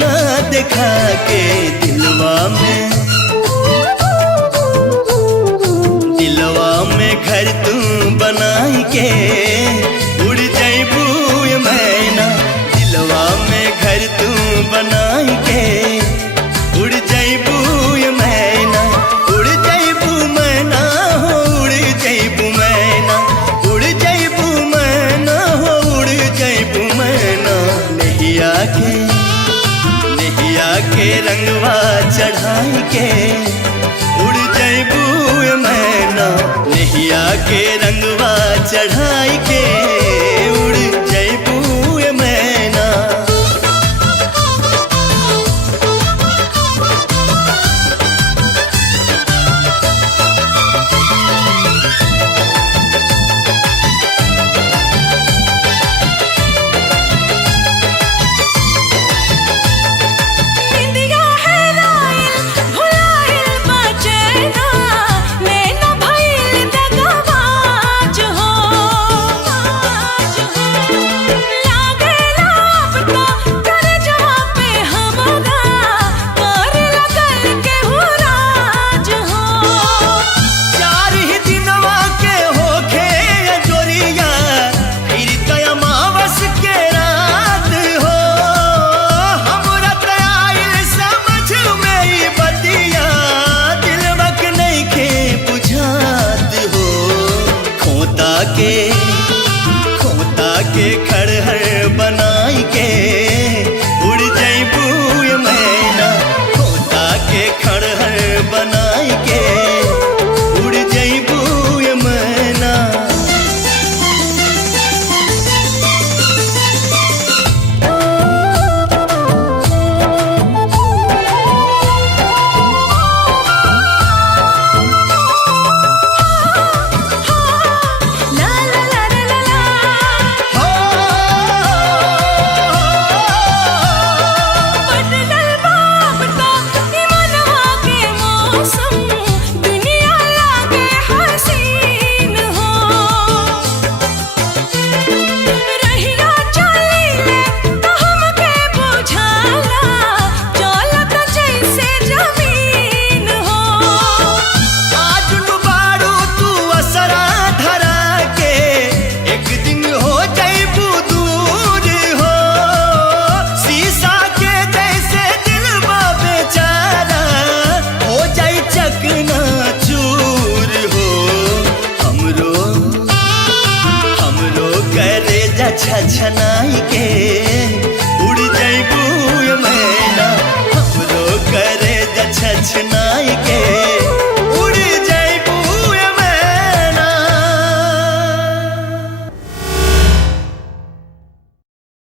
ना देखा के दिलवा में घर तू बनाई के उड़ जैबू मैना। दिलवा में घर तू बनाई के उड़ जैबू मैना। उड़ जैबू मैना हो उड़ जैबू मैना। उड़ जैबू मैना हो उड़ जैबू मैना। नैया के रंगवा चढ़ाई के उड़ जैबू मैना। नैया के रंगवा चढ़ाई के उड़ जैबू मैना। खोता के खड़हर बनाई के उड़ जैबू मैना। खोता के खड़हर बनाई के उड़ जैबू मैना। छछन